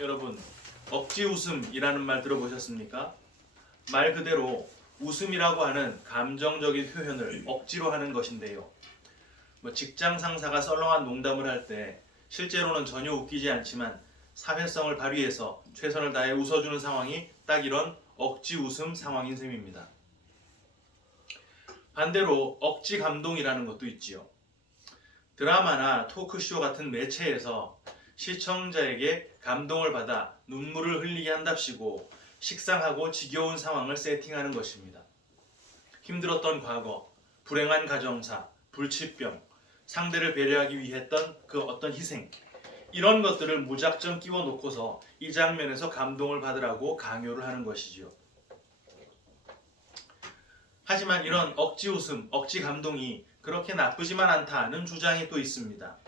여러분, 억지 웃음이라는 말 들어보셨습니까? 말 그대로 웃음이라고 하는 감정적인 표현을 억지로 하는 것인데요. 직장 상사가 썰렁한 농담을 할 때 실제로는 전혀 웃기지 않지만 사회성을 발휘해서 최선을 다해 웃어주는 상황이 딱 이런 억지 웃음 상황인 셈입니다. 반대로 억지 감동이라는 것도 있지요. 드라마나 토크쇼 같은 매체에서 시청자에게 감동을 받아 눈물을 흘리게 한답시고 식상하고 지겨운 상황을 세팅하는 것입니다. 힘들었던 과거, 불행한 가정사, 불치병, 상대를 배려하기 위해 했던 그 어떤 희생, 이런 것들을 무작정 끼워 놓고서 이 장면에서 감동을 받으라고 강요를 하는 것이지요. 하지만 이런 억지 웃음, 억지 감동이 그렇게 나쁘지만 않다는 주장이 또 있습니다.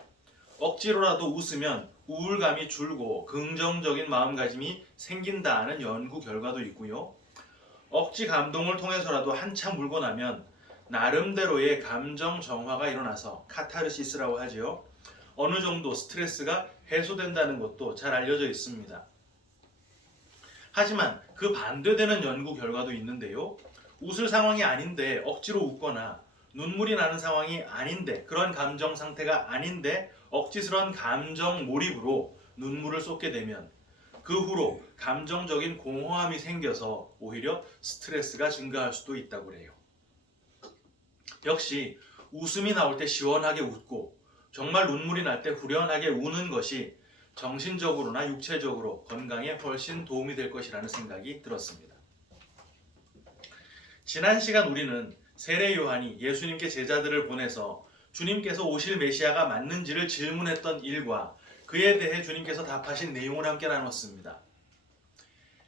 억지로라도 웃으면 우울감이 줄고 긍정적인 마음가짐이 생긴다는 연구 결과도 있고요. 억지 감동을 통해서라도 한참 울고 나면 나름대로의 감정 정화가 일어나서 카타르시스라고 하지요. 어느 정도 스트레스가 해소된다는 것도 잘 알려져 있습니다. 하지만 그 반대되는 연구 결과도 있는데요. 웃을 상황이 아닌데 억지로 웃거나 눈물이 나는 상황이 아닌데, 그런 감정 상태가 아닌데 억지스러운 감정 몰입으로 눈물을 쏟게 되면 그 후로 감정적인 공허함이 생겨서 오히려 스트레스가 증가할 수도 있다고 해요. 역시 웃음이 나올 때 시원하게 웃고 정말 눈물이 날 때 후련하게 우는 것이 정신적으로나 육체적으로 건강에 훨씬 도움이 될 것이라는 생각이 들었습니다. 지난 시간 우리는 세례 요한이 예수님께 제자들을 보내서 주님께서 오실 메시아가 맞는지를 질문했던 일과 그에 대해 주님께서 답하신 내용을 함께 나눴습니다.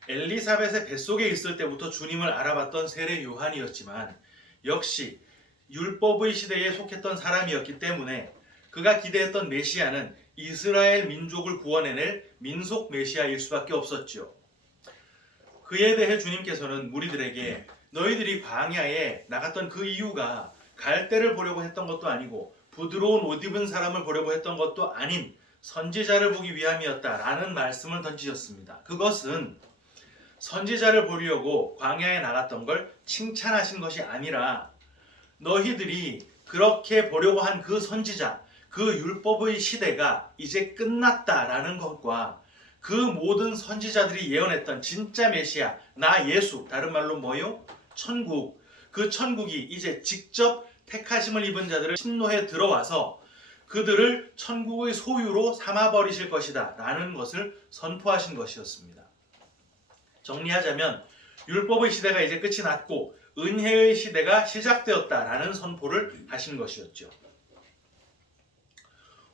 엘리사벳의 뱃속에 있을 때부터 주님을 알아봤던 세례 요한이었지만 역시 율법의 시대에 속했던 사람이었기 때문에 그가 기대했던 메시아는 이스라엘 민족을 구원해낼 민속 메시아일 수밖에 없었죠. 그에 대해 주님께서는 무리들에게 너희들이 광야에 나갔던 그 이유가 갈대를 보려고 했던 것도 아니고 부드러운 옷 입은 사람을 보려고 했던 것도 아닌 선지자를 보기 위함이었다라는 말씀을 던지셨습니다. 그것은 선지자를 보려고 광야에 나갔던 걸 칭찬하신 것이 아니라 너희들이 그렇게 보려고 한 그 선지자, 그 율법의 시대가 이제 끝났다라는 것과 그 모든 선지자들이 예언했던 진짜 메시아, 나 예수, 다른 말로 뭐요? 천국. 그 천국이 이제 직접 택하심을 입은 자들을 침노해 들어와서 그들을 천국의 소유로 삼아버리실 것이다 라는 것을 선포하신 것이었습니다. 정리하자면 율법의 시대가 이제 끝이 났고 은혜의 시대가 시작되었다라는 선포를 하신 것이었죠.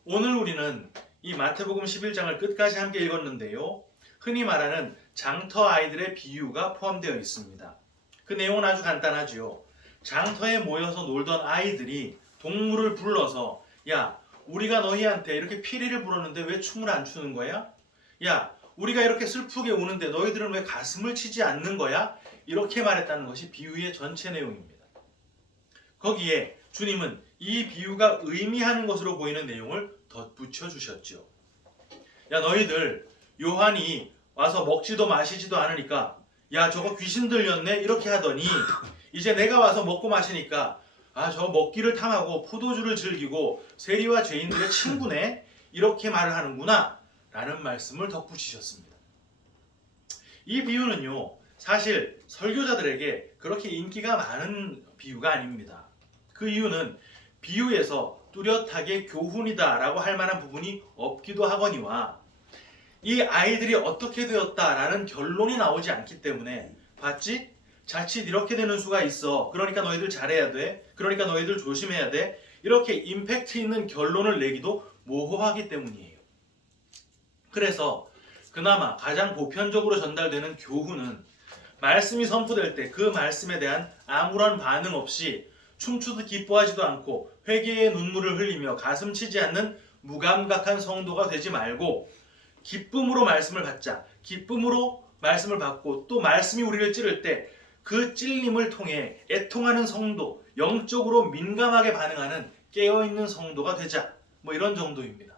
오늘 우리는 이 마태복음 11장을 끝까지 함께 읽었는데요. 흔히 말하는 장터 아이들의 비유가 포함되어 있습니다. 그 내용은 아주 간단하지요. 장터에 모여서 놀던 아이들이 동물을 불러서 야, 우리가 너희한테 이렇게 피리를 불었는데 왜 춤을 안 추는 거야? 야, 우리가 이렇게 슬프게 우는데 너희들은 왜 가슴을 치지 않는 거야? 이렇게 말했다는 것이 비유의 전체 내용입니다. 거기에 주님은 이 비유가 의미하는 것으로 보이는 내용을 덧붙여 주셨죠. 야, 너희들 요한이 와서 먹지도 마시지도 않으니까 야, 저거 귀신 들렸네 이렇게 하더니 이제 내가 와서 먹고 마시니까 저 먹기를 탐하고 포도주를 즐기고 세리와 죄인들의 친구네 이렇게 말을 하는구나 라는 말씀을 덧붙이셨습니다. 이 비유는요, 사실 설교자들에게 그렇게 인기가 많은 비유가 아닙니다. 그 이유는 비유에서 뚜렷하게 교훈이다 라고 할 만한 부분이 없기도 하거니와 이 아이들이 어떻게 되었다라는 결론이 나오지 않기 때문에 봤지? 자칫 이렇게 되는 수가 있어. 그러니까 너희들 잘해야 돼. 그러니까 너희들 조심해야 돼. 이렇게 임팩트 있는 결론을 내기도 모호하기 때문이에요. 그래서 그나마 가장 보편적으로 전달되는 교훈은 말씀이 선포될 때 그 말씀에 대한 아무런 반응 없이 춤추듯 기뻐하지도 않고 회개의 눈물을 흘리며 가슴 치지 않는 무감각한 성도가 되지 말고 기쁨으로 말씀을 받자. 기쁨으로 말씀을 받고 또 말씀이 우리를 찌를 때 그 찔림을 통해 애통하는 성도, 영적으로 민감하게 반응하는 깨어있는 성도가 되자. 이런 정도입니다.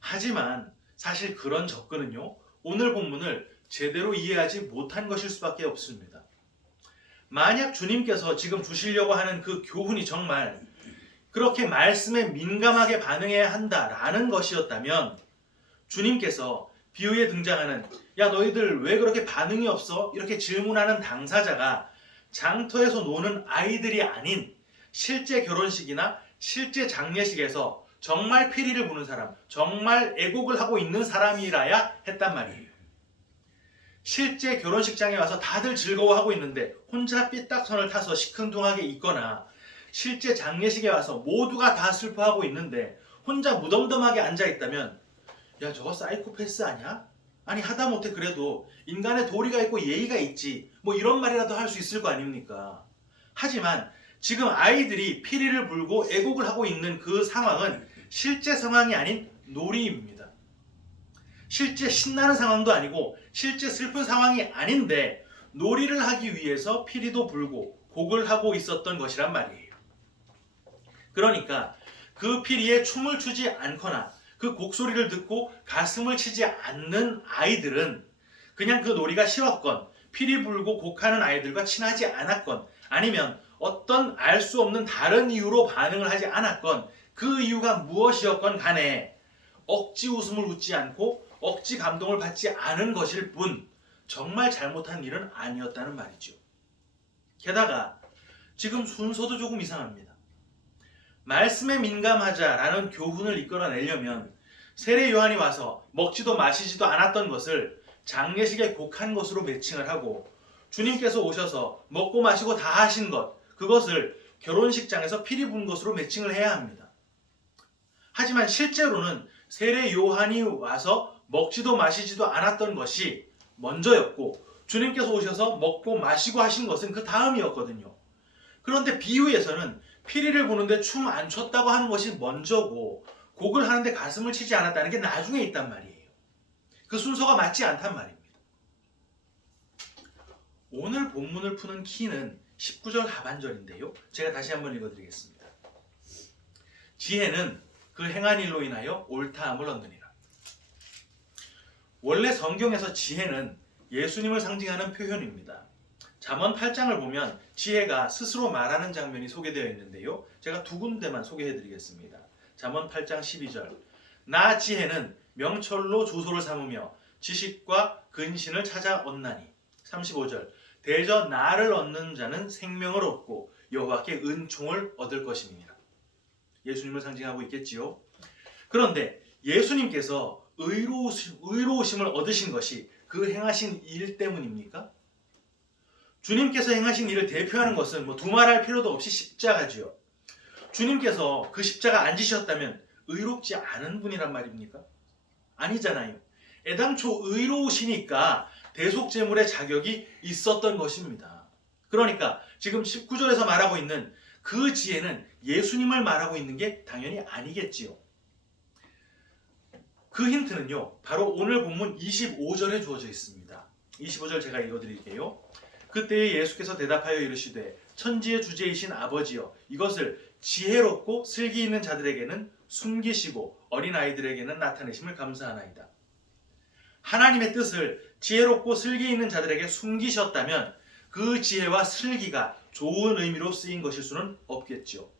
하지만 사실 그런 접근은요, 오늘 본문을 제대로 이해하지 못한 것일 수밖에 없습니다. 만약 주님께서 지금 주시려고 하는 그 교훈이 정말 그렇게 말씀에 민감하게 반응해야 한다라는 것이었다면 주님께서 비유에 등장하는 야 너희들 왜 그렇게 반응이 없어? 이렇게 질문하는 당사자가 장터에서 노는 아이들이 아닌 실제 결혼식이나 실제 장례식에서 정말 피리를 부는 사람, 정말 애곡을 하고 있는 사람이라야 했단 말이에요. 실제 결혼식장에 와서 다들 즐거워하고 있는데 혼자 삐딱선을 타서 시큰둥하게 있거나 실제 장례식에 와서 모두가 다 슬퍼하고 있는데 혼자 무덤덤하게 앉아있다면 야 저거 사이코패스 아니야? 아니 하다못해 그래도 인간의 도리가 있고 예의가 있지 뭐 이런 말이라도 할 수 있을 거 아닙니까? 하지만 지금 아이들이 피리를 불고 애곡을 하고 있는 그 상황은 실제 상황이 아닌 놀이입니다. 실제 신나는 상황도 아니고 실제 슬픈 상황이 아닌데 놀이를 하기 위해서 피리도 불고 곡을 하고 있었던 것이란 말이에요. 그러니까 그 피리에 춤을 추지 않거나 그 곡소리를 듣고 가슴을 치지 않는 아이들은 그냥 그 놀이가 싫었건 피리 불고 곡하는 아이들과 친하지 않았건 아니면 어떤 알 수 없는 다른 이유로 반응을 하지 않았건 그 이유가 무엇이었건 간에 억지 웃음을 웃지 않고 억지 감동을 받지 않은 것일 뿐 정말 잘못한 일은 아니었다는 말이죠. 게다가 지금 순서도 조금 이상합니다. 말씀에 민감하자라는 교훈을 이끌어내려면 세례 요한이 와서 먹지도 마시지도 않았던 것을 장례식에 곡한 것으로 매칭을 하고 주님께서 오셔서 먹고 마시고 다 하신 것, 그것을 결혼식장에서 피리 분 것으로 매칭을 해야 합니다. 하지만 실제로는 세례 요한이 와서 먹지도 마시지도 않았던 것이 먼저였고 주님께서 오셔서 먹고 마시고 하신 것은 그 다음이었거든요. 그런데 비유에서는 피리를 부는데 춤 안 췄다고 하는 것이 먼저고 곡을 하는데 가슴을 치지 않았다는 게 나중에 있단 말이에요. 그 순서가 맞지 않단 말입니다. 오늘 본문을 푸는 키는 19절 하반절인데요. 제가 다시 한번 읽어드리겠습니다. 지혜는 그 행한 일로 인하여 옳다함을 얻느니라. 원래 성경에서 지혜는 예수님을 상징하는 표현입니다. 잠언 8장을 보면 지혜가 스스로 말하는 장면이 소개되어 있는데요. 제가 두 군데만 소개해드리겠습니다. 잠언 8장 12절 나 지혜는 명철로 조소를 삼으며 지식과 근신을 찾아 얻나니 35절 대저 나를 얻는 자는 생명을 얻고 여호와께 은총을 얻을 것임이니라. 예수님을 상징하고 있겠지요. 그런데 예수님께서 의로우심을 얻으신 것이 그 행하신 일 때문입니까? 주님께서 행하신 일을 대표하는 것은 두말할 필요도 없이 십자가지요. 주님께서 그 십자가 안 지셨다면 의롭지 않은 분이란 말입니까? 아니잖아요. 애당초 의로우시니까 대속제물의 자격이 있었던 것입니다. 그러니까 지금 19절에서 말하고 있는 그 지혜는 예수님을 말하고 있는 게 당연히 아니겠지요. 그 힌트는요, 바로 오늘 본문 25절에 주어져 있습니다. 25절 제가 읽어드릴게요. 그때에 예수께서 대답하여 이르시되 천지의 주제이신 아버지여 이것을 지혜롭고 슬기 있는 자들에게는 숨기시고 어린아이들에게는 나타내심을 감사하나이다. 하나님의 뜻을 지혜롭고 슬기 있는 자들에게 숨기셨다면 그 지혜와 슬기가 좋은 의미로 쓰인 것일 수는 없겠죠.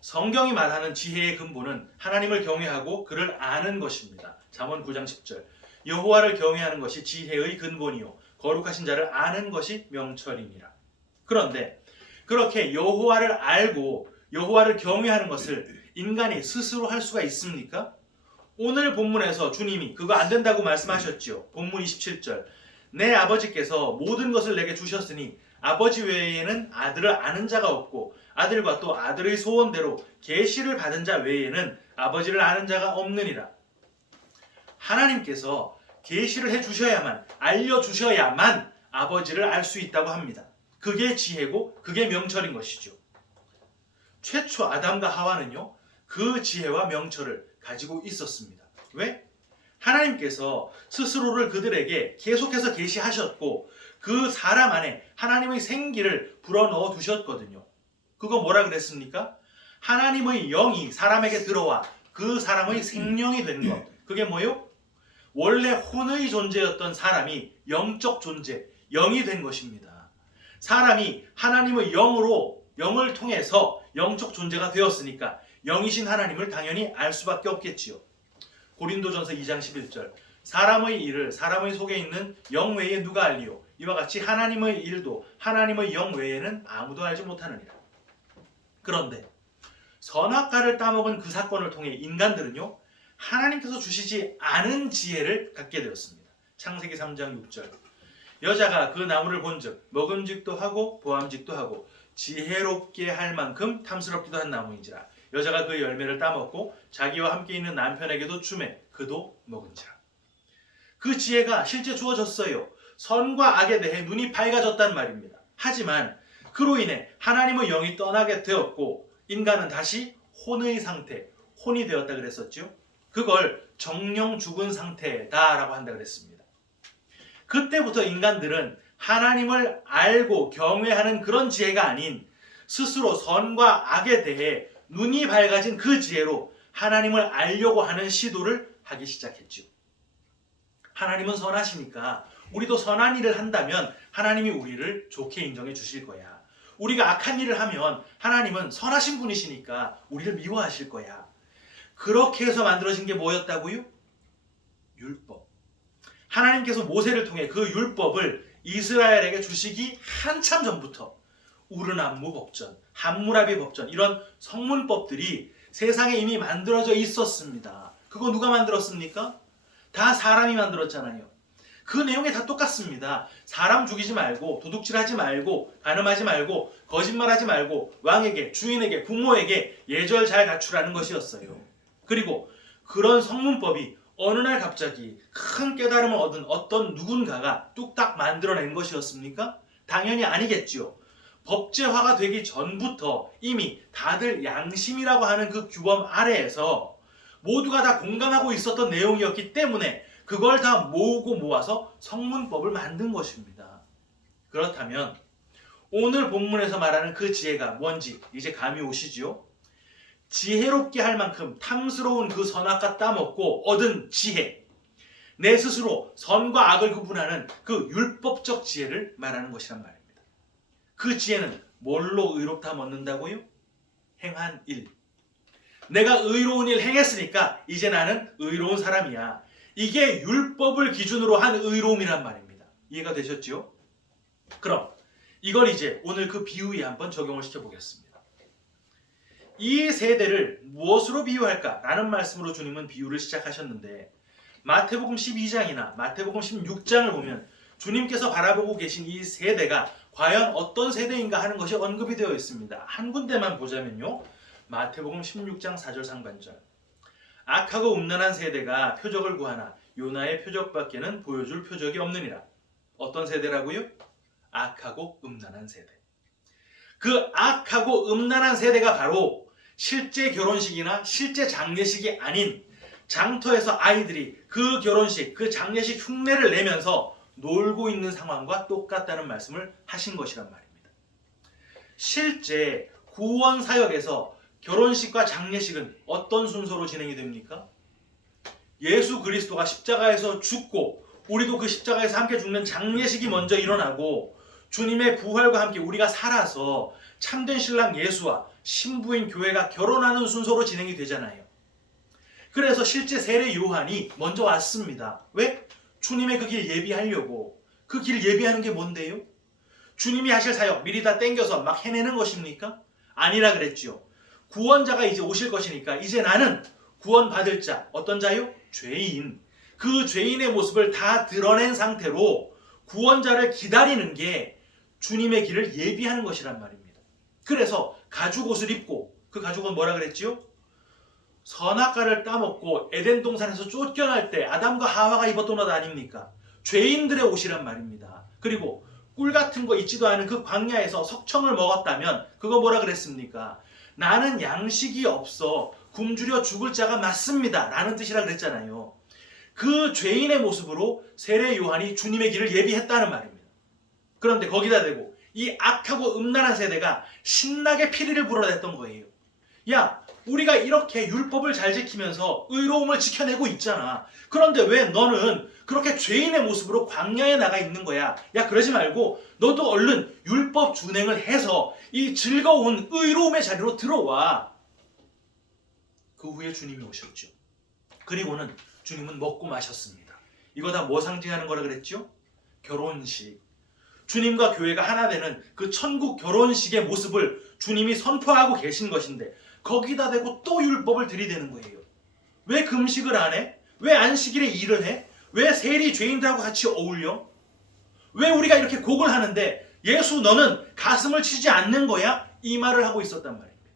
성경이 말하는 지혜의 근본은 하나님을 경외하고 그를 아는 것입니다. 잠언 9장 10절 여호와를 경외하는 것이 지혜의 근본이요 거룩하신 자를 아는 것이 명철이니라. 그런데 그렇게 여호와를 알고 여호와를 경외하는 것을 인간이 스스로 할 수가 있습니까? 오늘 본문에서 주님이 그거 안 된다고 말씀하셨죠. 본문 27절 내 아버지께서 모든 것을 내게 주셨으니 아버지 외에는 아들을 아는 자가 없고 아들과 또 아들의 소원대로 계시를 받은 자 외에는 아버지를 아는 자가 없느니라. 하나님께서 계시를 해주셔야만 알려주셔야만 아버지를 알 수 있다고 합니다. 그게 지혜고 그게 명철인 것이죠. 최초 아담과 하와는요 그 지혜와 명철을 가지고 있었습니다. 왜? 하나님께서 스스로를 그들에게 계속해서 계시하셨고 그 사람 안에 하나님의 생기를 불어넣어 두셨거든요. 그거 뭐라 그랬습니까? 하나님의 영이 사람에게 들어와 그 사람의 생명이 된 것. 그게 뭐요? 원래 혼의 존재였던 사람이 영적 존재, 영이 된 것입니다. 사람이 하나님의 영을 통해서 영적 존재가 되었으니까 영이신 하나님을 당연히 알 수밖에 없겠지요. 고린도전서 2장 11절 사람의 일을 사람의 속에 있는 영 외에 누가 알리요? 이와 같이 하나님의 일도 하나님의 영 외에는 아무도 알지 못하느니라. 그런데 선악과를 따먹은 그 사건을 통해 인간들은요, 하나님께서 주시지 않은 지혜를 갖게 되었습니다. 창세기 3장 6절 여자가 그 나무를 본즉 먹음직도 하고 보암직도 하고 지혜롭게 할 만큼 탐스럽기도 한 나무인지라. 여자가 그 열매를 따먹고 자기와 함께 있는 남편에게도 주매 그도 먹은지라. 그 지혜가 실제 주어졌어요. 선과 악에 대해 눈이 밝아졌단 말입니다. 하지만 그로 인해 하나님의 영이 떠나게 되었고 인간은 다시 혼의 상태, 혼이 되었다 그랬었죠. 그걸 정령 죽은 상태다라고 한다 그랬습니다. 그때부터 인간들은 하나님을 알고 경외하는 그런 지혜가 아닌 스스로 선과 악에 대해 눈이 밝아진 그 지혜로 하나님을 알려고 하는 시도를 하기 시작했죠. 하나님은 선하시니까 우리도 선한 일을 한다면 하나님이 우리를 좋게 인정해 주실 거야. 우리가 악한 일을 하면 하나님은 선하신 분이시니까 우리를 미워하실 거야. 그렇게 해서 만들어진 게 뭐였다고요? 율법. 하나님께서 모세를 통해 그 율법을 이스라엘에게 주시기 한참 전부터 우르남무 법전, 함무라비 법전 이런 성문법들이 세상에 이미 만들어져 있었습니다. 그거 누가 만들었습니까? 다 사람이 만들었잖아요. 그 내용이 다 똑같습니다. 사람 죽이지 말고 도둑질하지 말고 간음하지 말고 거짓말하지 말고 왕에게 주인에게 부모에게 예절 잘 갖추라는 것이었어요. 그리고 그런 성문법이 어느 날 갑자기 큰 깨달음을 얻은 어떤 누군가가 뚝딱 만들어낸 것이었습니까? 당연히 아니겠지요. 법제화가 되기 전부터 이미 다들 양심이라고 하는 그 규범 아래에서 모두가 다 공감하고 있었던 내용이었기 때문에 그걸 다 모으고 모아서 성문법을 만든 것입니다. 그렇다면 오늘 본문에서 말하는 그 지혜가 뭔지 이제 감이 오시지요? 지혜롭게 할 만큼 탐스러운 그 선악과 따먹고 얻은 지혜, 내 스스로 선과 악을 구분하는 그 율법적 지혜를 말하는 것이란 말입니다. 그 지혜는 뭘로 의롭다 얻는다고요? 행한 일. 내가 의로운 일 행했으니까 이제 나는 의로운 사람이야. 이게 율법을 기준으로 한 의로움이란 말입니다. 이해가 되셨죠? 그럼 이걸 이제 오늘 그 비유에 한번 적용을 시켜보겠습니다. 이 세대를 무엇으로 비유할까라는 말씀으로 주님은 비유를 시작하셨는데 마태복음 12장이나 마태복음 16장을 보면 주님께서 바라보고 계신 이 세대가 과연 어떤 세대인가 하는 것이 언급이 되어 있습니다. 한 군데만 보자면요. 마태복음 16장 4절 상반절 악하고 음란한 세대가 표적을 구하나 요나의 표적밖에는 보여줄 표적이 없느니라. 어떤 세대라고요? 악하고 음란한 세대. 그 악하고 음란한 세대가 바로 실제 결혼식이나 실제 장례식이 아닌 장터에서 아이들이 그 결혼식, 그 장례식 흉내를 내면서 놀고 있는 상황과 똑같다는 말씀을 하신 것이란 말입니다. 실제 구원 사역에서 결혼식과 장례식은 어떤 순서로 진행이 됩니까? 예수 그리스도가 십자가에서 죽고 우리도 그 십자가에서 함께 죽는 장례식이 먼저 일어나고 주님의 부활과 함께 우리가 살아서 참된 신랑 예수와 신부인 교회가 결혼하는 순서로 진행이 되잖아요. 그래서 실제 세례 요한이 먼저 왔습니다. 왜? 주님의 그 길 예비하려고. 그 길 예비하는 게 뭔데요? 주님이 하실 사역 미리 다 땡겨서 막 해내는 것입니까? 아니라 그랬지요. 구원자가 이제 오실 것이니까 이제 나는 구원받을 자, 어떤 자요? 죄인. 그 죄인의 모습을 다 드러낸 상태로 구원자를 기다리는 게 주님의 길을 예비하는 것이란 말입니다. 그래서 가죽 옷을 입고, 그 가죽은 뭐라 그랬지요? 선악과를 따먹고 에덴 동산에서 쫓겨날 때 아담과 하와가 입었던 옷 아닙니까? 죄인들의 옷이란 말입니다. 그리고 꿀 같은 거 있지도 않은 그 광야에서 석청을 먹었다면 그거 뭐라 그랬습니까? 나는 양식이 없어 굶주려 죽을 자가 맞습니다 라는 뜻이라 그랬잖아요. 그 죄인의 모습으로 세례 요한이 주님의 길을 예비했다는 말입니다. 그런데 거기다 대고 이 악하고 음란한 세대가 신나게 피리를 불어댔던 거예요. 야, 우리가 이렇게 율법을 잘 지키면서 의로움을 지켜내고 있잖아. 그런데 왜 너는 그렇게 죄인의 모습으로 광야에 나가 있는 거야? 야, 그러지 말고 너도 얼른 율법 준행을 해서 이 즐거운 의로움의 자리로 들어와. 그 후에 주님이 오셨죠. 그리고는 주님은 먹고 마셨습니다. 이거 다 뭐 상징하는 거라 그랬죠? 결혼식. 주님과 교회가 하나 되는 그 천국 결혼식의 모습을 주님이 선포하고 계신 것인데 거기다 대고 또 율법을 들이대는 거예요. 왜 금식을 안 해? 왜 안식일에 일을 해? 왜 세리 죄인들하고 같이 어울려? 왜 우리가 이렇게 곡을 하는데 예수 너는 가슴을 치지 않는 거야? 이 말을 하고 있었단 말입니다.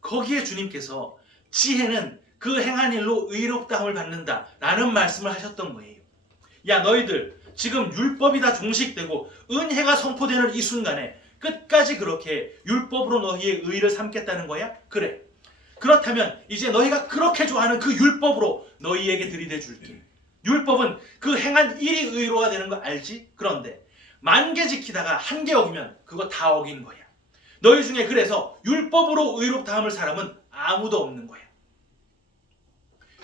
거기에 주님께서 지혜는 그 행한 일로 의롭다함을 받는다 라는 말씀을 하셨던 거예요. 야, 너희들 지금 율법이 다 종식되고 은혜가 선포되는 이 순간에 끝까지 그렇게 율법으로 너희의 의를 삼겠다는 거야? 그래. 그렇다면 이제 너희가 그렇게 좋아하는 그 율법으로 너희에게 들이대 줄게. 율법은 그 행한 일이 의로가 되는 거 알지? 그런데 10,000개 지키다가 1개 어기면 그거 다 어긴 거야. 너희 중에 그래서 율법으로 의롭다함을 사람은 아무도 없는 거야.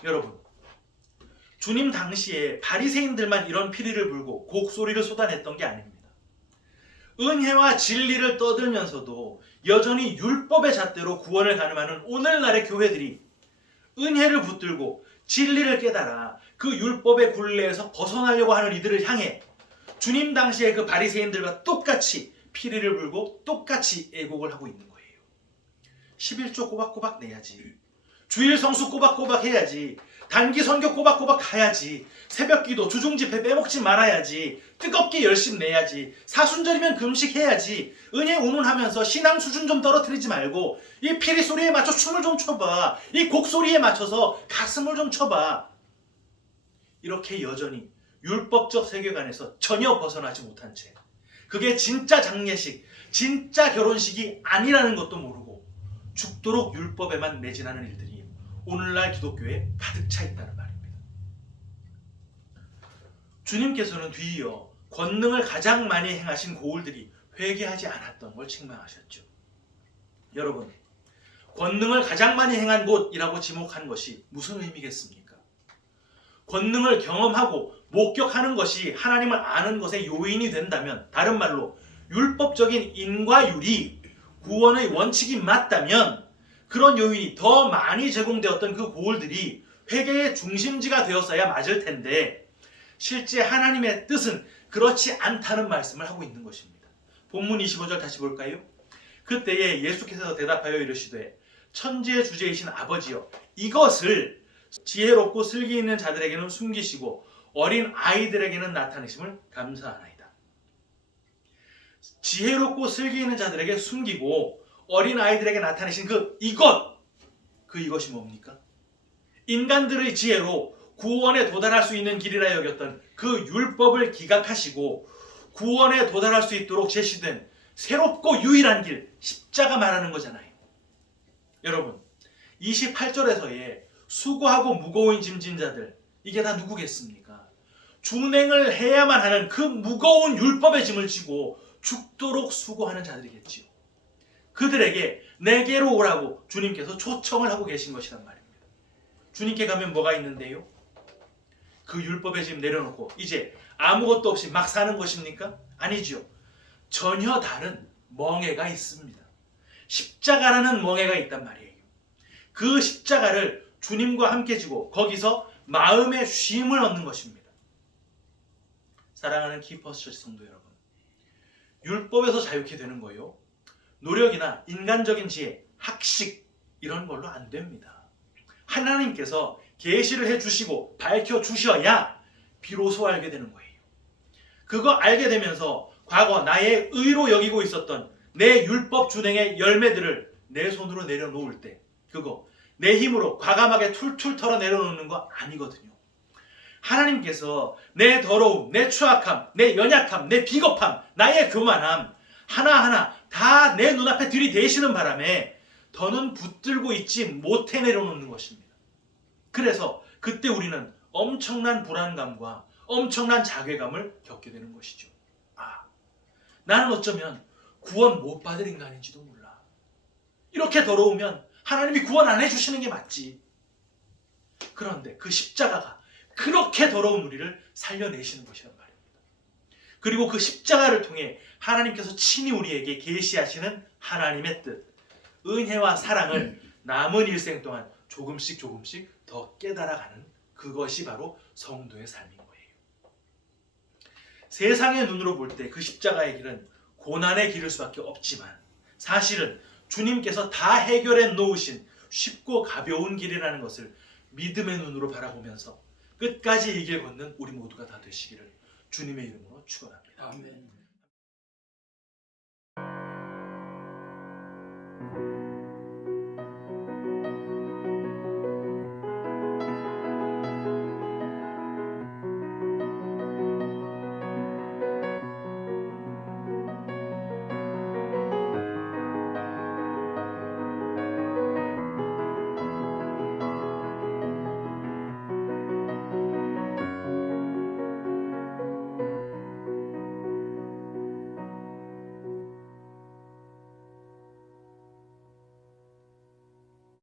여러분, 주님 당시에 바리새인들만 이런 피리를 불고 곡소리를 쏟아냈던 게 아닙니다. 은혜와 진리를 떠들면서도 여전히 율법의 잣대로 구원을 가늠하는 오늘날의 교회들이 은혜를 붙들고 진리를 깨달아 그 율법의 굴레에서 벗어나려고 하는 이들을 향해 주님 당시의 그 바리새인들과 똑같이 피리를 불고 똑같이 애곡을 하고 있는 거예요. 11조 꼬박꼬박 내야지. 주일 성수 꼬박꼬박 해야지. 단기 선교 꼬박꼬박 가야지. 새벽기도 주중집회 빼먹지 말아야지. 뜨겁게 열심 내야지. 사순절이면 금식해야지. 은혜 운운하면서 신앙 수준 좀 떨어뜨리지 말고 이 피리 소리에 맞춰 춤을 좀 춰봐. 이 곡소리에 맞춰서 가슴을 좀 쳐봐. 이렇게 여전히 율법적 세계관에서 전혀 벗어나지 못한 채 그게 진짜 장례식, 진짜 결혼식이 아니라는 것도 모르고 죽도록 율법에만 매진하는 일들이 오늘날 기독교에 가득 차 있다는 말입니다. 주님께서는 뒤이어 권능을 가장 많이 행하신 고울들이 회개하지 않았던 걸 책망하셨죠. 여러분, 권능을 가장 많이 행한 곳이라고 지목한 것이 무슨 의미겠습니까? 권능을 경험하고 목격하는 것이 하나님을 아는 것의 요인이 된다면, 다른 말로 율법적인 인과율이 구원의 원칙이 맞다면 그런 요인이 더 많이 제공되었던 그 고울들이 회개의 중심지가 되었어야 맞을 텐데 실제 하나님의 뜻은 그렇지 않다는 말씀을 하고 있는 것입니다. 본문 25절 다시 볼까요? 그때에 예수께서 대답하여 이르시되 천지의 주제이신 아버지여 이것을 지혜롭고 슬기 있는 자들에게는 숨기시고 어린 아이들에게는 나타내심을 감사하나이다. 지혜롭고 슬기 있는 자들에게 숨기고 어린 아이들에게 나타내신 그 이것이 뭡니까? 인간들의 지혜로 구원에 도달할 수 있는 길이라 여겼던 그 율법을 기각하시고 구원에 도달할 수 있도록 제시된 새롭고 유일한 길, 십자가 말하는 거잖아요. 여러분, 28절에서의 수고하고 무거운 짐진 자들, 이게 다 누구겠습니까? 준행을 해야만 하는 그 무거운 율법의 짐을 지고 죽도록 수고하는 자들이겠지요. 그들에게 내게로 오라고 주님께서 초청을 하고 계신 것이란 말입니다. 주님께 가면 뭐가 있는데요? 그 율법의 짐 내려놓고 이제 아무것도 없이 막 사는 것입니까? 아니죠. 전혀 다른 멍에가 있습니다. 십자가라는 멍에가 있단 말이에요. 그 십자가를 주님과 함께 지고 거기서 마음의 쉼을 얻는 것입니다. 사랑하는 키퍼스 처치 성도 여러분, 율법에서 자유케 되는 거요, 노력이나 인간적인 지혜, 학식 이런 걸로 안 됩니다. 하나님께서 계시를 해주시고 밝혀주셔야 비로소 알게 되는 거예요. 그거 알게 되면서 과거 나의 의로 여기고 있었던 내 율법 준행의 열매들을 내 손으로 내려놓을 때 그거 내 힘으로 과감하게 툴툴 털어 내려놓는 거 아니거든요. 하나님께서 내 더러움, 내 추악함, 내 연약함, 내 비겁함, 나의 교만함 하나하나 다 내 눈앞에 들이대시는 바람에 더는 붙들고 있지 못해 내려놓는 것입니다. 그래서 그때 우리는 엄청난 불안감과 엄청난 자괴감을 겪게 되는 것이죠. 나는 어쩌면 구원 못 받을 인간인지도 몰라. 이렇게 더러우면 하나님이 구원 안 해주시는 게 맞지. 그런데 그 십자가가 그렇게 더러운 우리를 살려내시는 것이란 말입니다. 그리고 그 십자가를 통해 하나님께서 친히 우리에게 계시하시는 하나님의 뜻, 은혜와 사랑을 남은 일생 동안 조금씩 더 깨달아가는 그것이 바로 성도의 삶인 거예요. 세상의 눈으로 볼 때 그 십자가의 길은 고난의 길일 수밖에 없지만 사실은 주님께서 다 해결해 놓으신 쉽고 가벼운 길이라는 것을 믿음의 눈으로 바라보면서 끝까지 이 길 걷는 우리 모두가 다 되시기를 주님의 이름으로 축원합니다. 아멘.